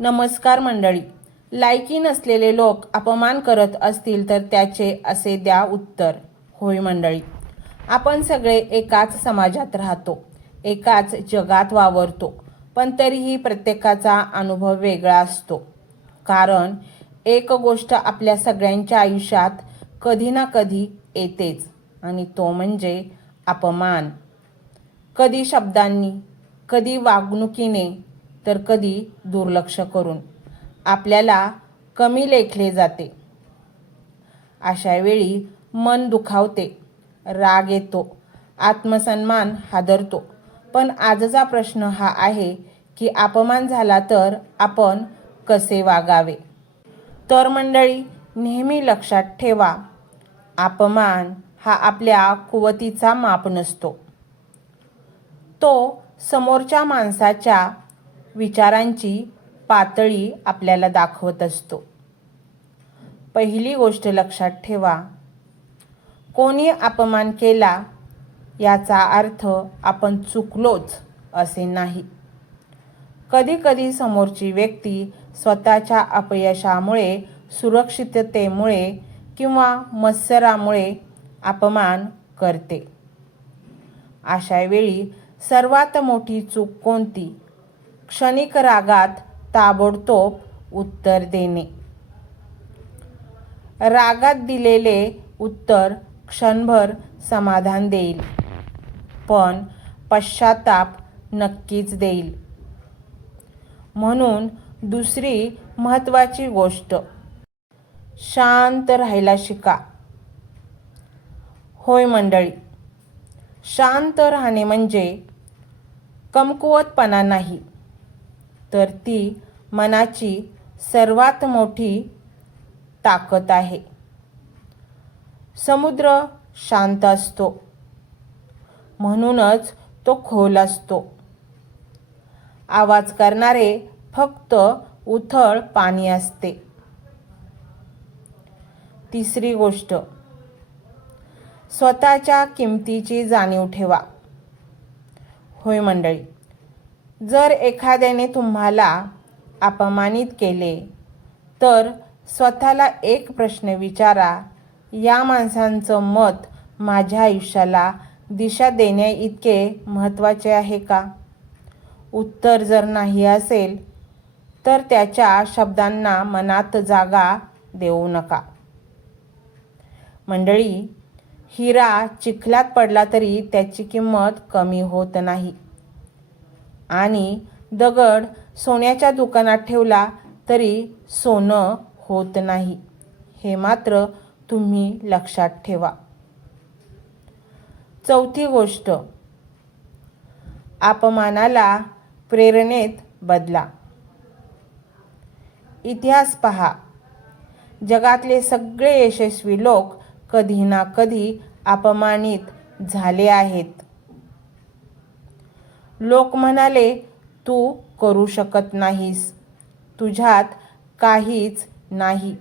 नमस्कार मंडळी. लायकी नसलेले लोक अपमान करत असतील तर त्याचे असे द्या उत्तर. होय मंडळी. आपण सगळे एकाच समाजात राहतो. एकाच जगात वावरतो. पण तरीही प्रत्येकाचा अनुभव वेगळा असतो. कारण एक गोष्ट आपल्या सगळ्यांच्या आयुष्यात कधी ना कधी येतेच. आणि तो म्हणजे अपमान. कधी शब्दांनी कधी वागणुकीने तर कधी दुर्लक्ष करून. आपल्याला कमी लेखले जाते. अशावेळी मन दुखावते. राग येतो. आत्मसन्मान हादरतो. पण आजचा प्रश्न हा आहे की अपमान झाला तर आपण कसे वागावे? तर मंडळी नेहमी लक्षात ठेवा अपमान हा आपल्या कुवतीचा माप नसतो. तो समोरच्या माणसाच्या विचारांची पातळी आपल्याला दाखवत असतो. पहिली गोष्ट लक्षात ठेवा कोणी अपमान केला याचा अर्थ आपण चुकलोच असे नाही. कधीकधी समोरची व्यक्ती स्वतःच्या अपयशामुळे सुरक्षिततेमुळे किंवा मत्सरामुळे अपमान करते. अशावेळी सर्वात मोठी चूक कोणती? क्षणिक रागात ताबडतोब उत्तर देणे. रागात दिलेले उत्तर क्षणभर समाधान देईल पण पश्चाताप नक्कीच देईल. म्हणून दुसरी महत्त्वाची गोष्ट शांत राहायला शिका. होय मंडळी शांत राहणे म्हणजे कमकुवतपणा नाही. तर ती मनाची सर्वात मोठी ताकद आहे. समुद्र शांत असतो. म्हणूनच तो खोल असतो. आवाज करणारे फक्त उथळ पाणी असते. तिसरी गोष्ट स्वतःच्या किमतीची जाणीव ठेवा. होय मंडळी जर एखाद्याने तुम्हाला अपमानित केले तर स्वतःला एक प्रश्न विचारा. या माणसांचं मत माझ्या आयुष्याला दिशा देण्या इतके महत्त्वाचे आहे का? उत्तर जर नाही असेल तर त्याच्या शब्दांना मनात जागा देऊ नका. मंडळी हिरा चिखलात पडला तरी त्याची किंमत कमी होत नाही. आणि दगड सोन्याच्या दुकानात ठेवला तरी सोनं होत नाही. हे मात्र तुम्ही लक्षात ठेवा. चौथी गोष्ट. अपमानाला प्रेरणेत बदला. इतिहास पहा. जगातले सगळे यशस्वी लोक कधी ना कधी अपमानित झाले आहेत. लोक म्हणाले तू करू शकत नाहीस. तुझ्यात काहीच नाही.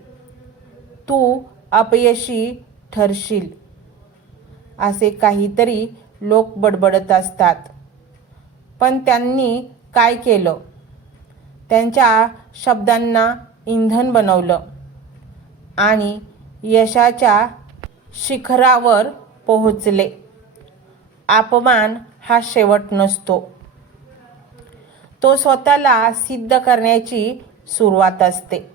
तू अपयशी ठरशील. असे काहीतरी लोक बडबडत असतात. पण त्यांनी काय केलं? त्यांच्या शब्दांना इंधन बनवलं आणि यशाच्या शिखरावर पोहोचले. अपमान हा शेवट नसतो. तो स्वतःला सिद्ध करण्याची सुरुवात असते.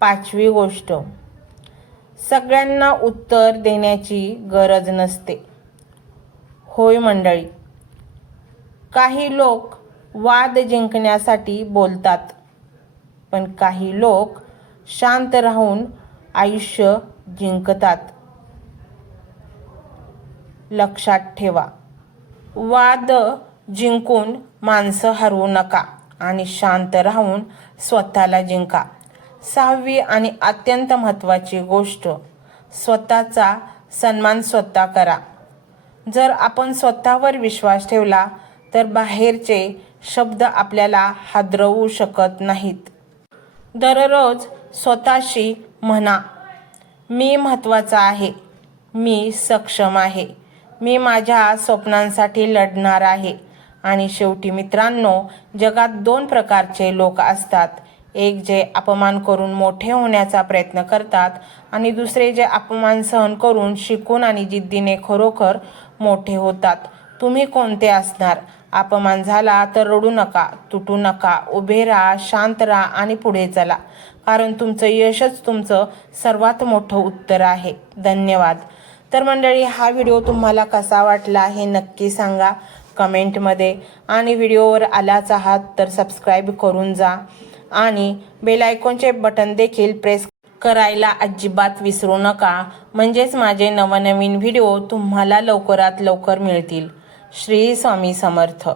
पाचवी गोष्ट. सगळ्यांना उत्तर देण्याची गरज नसते. होय मंडळी. काही लोक वाद जिंकण्यासाठी बोलतात पण काही लोक शांत राहून आयुष्य जिंकतात. लक्षात ठेवा. वाद जिंकून माणसं हरवू नका आणि शांत राहून स्वतःला जिंका. सहावी आणि अत्यंत महत्त्वाची गोष्ट स्वतःचा सन्मान स्वतः करा. जर आपण स्वतःवर विश्वास ठेवला तर बाहेरचे शब्द आपल्याला हादरवू शकत नाहीत. दररोज स्वतःशी म्हणा मी महत्त्वाचा आहे मी सक्षम आहे. मी माझ्या स्वप्नांसाठी लढणार आहे. आणि शेवटी मित्रांनो जगात दोन प्रकारचे लोक असतात. एक जे अपमान करून मोठे होण्याचा प्रयत्न करतात आणि दुसरे जे अपमान सहन करून शिकून आणि जिद्दीने खरोखर मोठे होतात. तुम्ही कोणते असणार? अपमान झाला तर रडू नका तुटू नका उभे राहा शांत राहा आणि पुढे चला. कारण तुमचं यशच तुमचं सर्वात मोठं उत्तर आहे. धन्यवाद. तर मंडळी हा व्हिडिओ तुम्हाला कसा वाटला हे नक्की सांगा कमेंटमध्ये. आणि व्हिडिओवर आलाच आहात तर सबस्क्राईब करून जा. आणि बेल आयकॉनचे बटन देखील प्रेस करायला अजिबात विसरू नका. म्हणजेच माझे नवनवीन व्हिडिओ तुम्हाला लवकरात लवकर मिळतील. श्री स्वामी समर्थ.